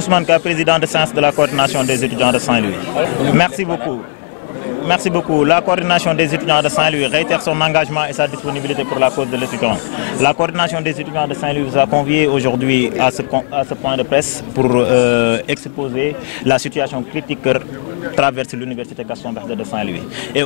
Ousmane Ka, président de séance de la coordination des étudiants de Saint-Louis. Merci beaucoup. Merci beaucoup. La coordination des étudiants de Saint-Louis réitère son engagement et sa disponibilité pour la cause de l'étudiant. La coordination des étudiants de Saint-Louis vous a convié aujourd'hui à ce point de presse pour exposer la situation critique que traverse l'université Gaston Berger de Saint-Louis. Et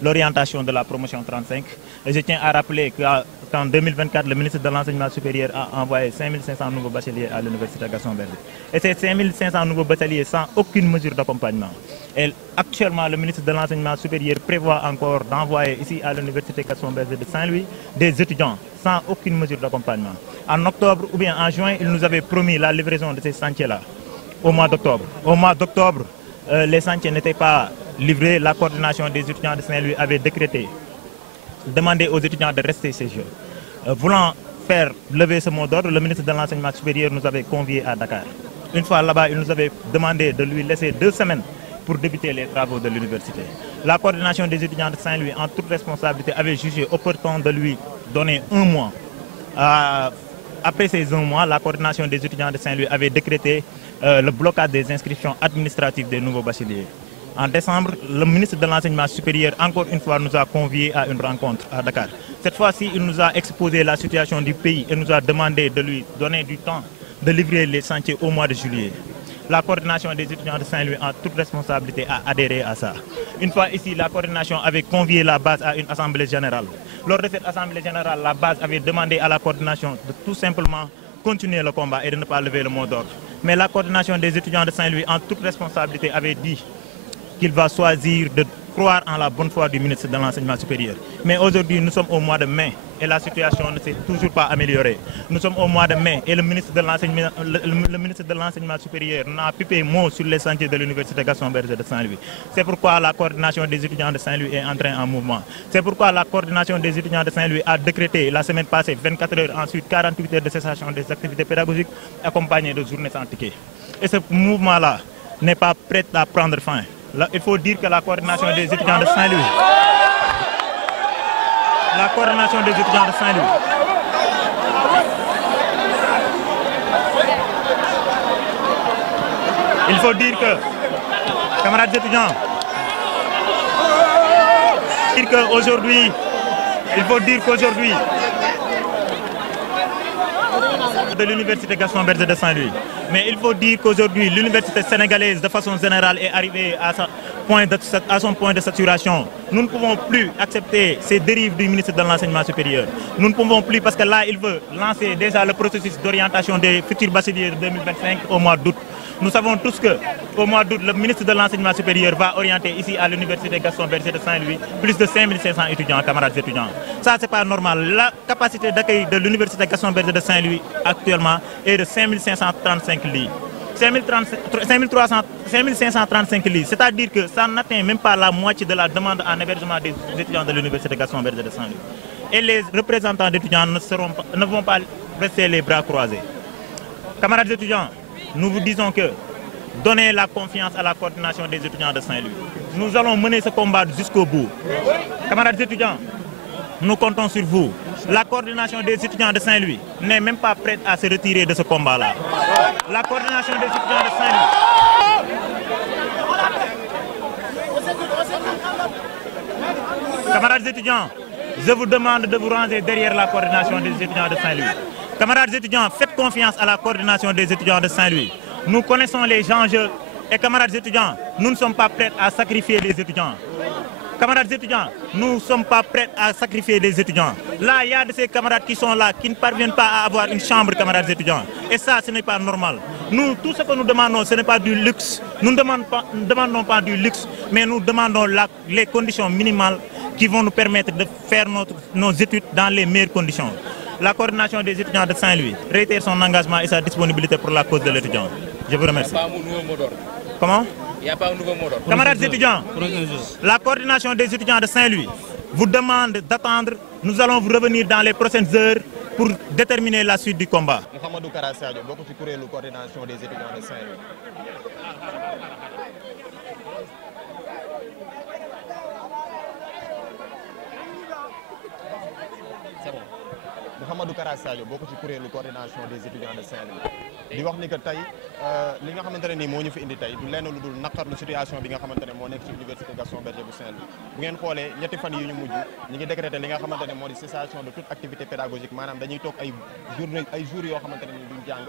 l'orientation de la promotion 35. Et je tiens à rappeler qu'en 2024, le ministre de l'Enseignement supérieur a envoyé 5500 nouveaux bacheliers à l'université Gaston Berger. Et ces 5500 nouveaux bacheliers sans aucune mesure d'accompagnement. Et actuellement, le ministre de l'Enseignement supérieur prévoit encore d'envoyer ici à l'université Gaston Berger de Saint-Louis des étudiants sans aucune mesure d'accompagnement. En octobre ou bien en juin, il nous avait promis la livraison de ces sentiers-là au mois d'octobre. Au mois d'octobre, les sentiers n'étaient pas livrés. La coordination des étudiants de Saint-Louis avait décrété, demandé aux étudiants de rester chez eux. Voulant faire lever ce mot d'ordre, le ministre de l'Enseignement supérieur nous avait conviés à Dakar. Une fois là-bas, il nous avait demandé de lui laisser 2 semaines pour débuter les travaux de l'université. La coordination des étudiants de Saint-Louis, en toute responsabilité, avait jugé opportun de lui donner 1 mois. Après ces 1 mois, la coordination des étudiants de Saint-Louis avait décrété le blocage des inscriptions administratives des nouveaux bacheliers. En décembre, le ministre de l'Enseignement supérieur, encore une fois, nous a conviés à une rencontre à Dakar. Cette fois-ci, il nous a exposé la situation du pays et nous a demandé de lui donner du temps de livrer les chantiers au mois de juillet. La coordination des étudiants de Saint-Louis, en toute responsabilité, a adhéré à ça. Une fois ici, la coordination avait convié la base à une assemblée générale. Lors de cette assemblée générale, la base avait demandé à la coordination de tout simplement continuer le combat et de ne pas lever le mot d'ordre. Mais la coordination des étudiants de Saint-Louis, en toute responsabilité, avait dit qu'il va choisir de croire en la bonne foi du ministre de l'Enseignement supérieur. Mais aujourd'hui, nous sommes au mois de mai et la situation ne s'est toujours pas améliorée. Nous sommes au mois de mai et le ministre de l'Enseignement supérieur n'a pipé mot sur les sentiers de l'université Gaston Berger de Saint-Louis. C'est pourquoi la coordination des étudiants de Saint-Louis est entrée en mouvement. C'est pourquoi la coordination des étudiants de Saint-Louis a décrété la semaine passée 24 heures, ensuite 48 heures de cessation des activités pédagogiques accompagnées de journées sans ticket. Et ce mouvement-là n'est pas prêt à prendre fin. Là, il faut dire que la coordination des étudiants de Saint-Louis, il faut dire que, camarades étudiants, qu'aujourd'hui, de l'université Gaston Berger de Saint-Louis. Mais il faut dire qu'aujourd'hui, l'université sénégalaise, de façon générale, est arrivée à son point de saturation. Nous ne pouvons plus accepter ces dérives du ministre de l'Enseignement supérieur. Nous ne pouvons plus parce que là, il veut lancer déjà le processus d'orientation des futurs bacheliers de 2025 au mois d'août. Nous savons tous qu'au mois d'août, le ministre de l'Enseignement supérieur va orienter ici à l'université Gaston Berger de Saint-Louis plus de 5500 étudiants, camarades étudiants. Ça, c'est pas normal. La capacité d'accueil de l'université Gaston Berger de Saint-Louis actuellement est de 5535 lits. 5535 lits, c'est-à-dire que ça n'atteint même pas la moitié de la demande en hébergement des étudiants de l'université Gaston Berger de Saint-Louis. Et les représentants d'étudiants ne vont pas rester les bras croisés. Camarades étudiants, nous vous disons que donnez la confiance à la coordination des étudiants de Saint-Louis. Nous allons mener ce combat jusqu'au bout. Camarades étudiants, nous comptons sur vous. La coordination des étudiants de Saint-Louis n'est même pas prête à se retirer de ce combat-là. La coordination des étudiants de Saint-Louis. Camarades étudiants, je vous demande de vous ranger derrière la coordination des étudiants de Saint-Louis. Camarades étudiants, faites confiance à la coordination des étudiants de Saint-Louis. Nous connaissons les enjeux et camarades étudiants, nous ne sommes pas prêts à sacrifier les étudiants. Camarades étudiants, nous ne sommes pas prêts à sacrifier les étudiants. Là, il y a de ces camarades qui sont là, qui ne parviennent pas à avoir une chambre, camarades étudiants. Et ça, ce n'est pas normal. Nous, tout ce que nous demandons, ce n'est pas du luxe. Nous ne demandons pas du luxe, mais nous demandons les conditions minimales qui vont nous permettre de faire nos études dans les meilleures conditions. La coordination des étudiants de Saint-Louis réitère son engagement et sa disponibilité pour la cause de l'étudiant. Je vous remercie. Comment? Il n'y a pas un nouveau mot d'ordre. Camarades étudiants, la coordination des étudiants de Saint-Louis vous demande d'attendre. Nous allons vous revenir dans les prochaines heures pour déterminer la suite du combat. Mouhamadou Kara Sadio, beaucoup de coordination des étudiants de Saint-Louis. Mouhamadou Kara Sadio bokk ci kuréelu coordination des étudiants de Saint-Louis di wax ni que tey li nga xamante ne nii moo ñu fi indi tey du lenn lu dul naqarlu situation bi nga xamante ne moo nekk ci université Gaston Berger bu Saint-Louis bu ngeen xoolee ñetti fan yi ñu mujj ñi ngi décrété li nga xamante ne moo di cessation de toute activité pédagogique maanaam dañuy toog ay jours yoo xamante ne ni duñ jàng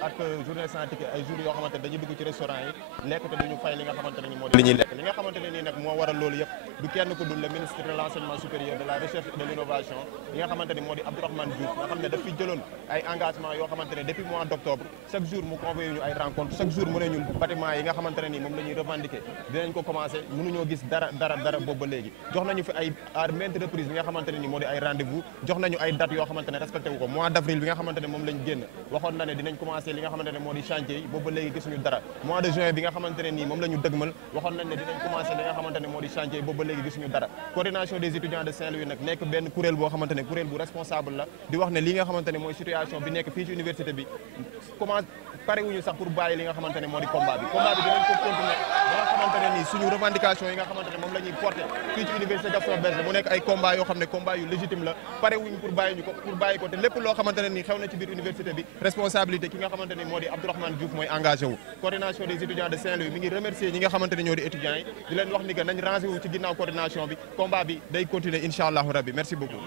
ak journée sans ticket ay jours yoo xamante ne dañuy dugg ci restaurant yi lekk te duñu fay li nga xamante ne ni moo di li ñuy lekk li nga xamante ne nii nag moo waral loolu yëpp du kenn ku dul le ministre de l'enseignement supérieur de la recherche et de l'innovation li nga xamante ne moo di Abdourahmane Diouf nga xam ne daf fi jëloon ay engagement yoo xamante ne depuis mois d'octobre chaque jour mu convoqué ñu ay rencontre chaque jour mu ne ñun bâtiment yi nga xamante ne nii moom la ñuy revendiquer dinañ ko commencé mënuñoo gis dara boobu ba léegi jox nañu fi ay à maintes reprises bi nga xamante ne nii moo di ay rendez-vous jox nañu ay dates yoo xamante ne respecté wu ko mois d'avril bi nga xamante ne moom lañ génn waxoon na ne dinañ commencé li nga xamante ne moo di chantier yi boobu ba léegi gisuñu dara mois de juin bi nga xamante ne nii moom la ñu dëgmal waxoon nañ ne dinañ commencé li nga xamante ne moo di chantier yi boobu ba léegi gisuñu dara coordination des étudiants de Saint-Louis nag nekk benn kuréel boo xamante ne kuréel bu responsable la di wax ne li nga xamante ne mooy situation bi nekk fii ci université bi commence pare wuñu sax pour bàyyi li nga xamante ne moo di combat bi dinañ ko continuer ba nga xamante ne nii suñu revendication yi nga xamante ne moom la ñuy porter fii ci université Gaston Berger mu nekk ay combat yoo xam ne combat yu légitime la pare wuñu pour bàyyi ko te lépp loo xamante ne nii xew na ci biir université bi responsabilité ki nga xamante ne moo di Abdourahmane Diouf mooy engagé wu coordination des étudiants de Saint-Louis mi ngi remercier ñi nga xamante ne ñoo di étudiants yi di leen wax ni que nañ rangé wu ci ginnaaw coordination bi combat bi day continuer incha allahu rabbi merci beaucoup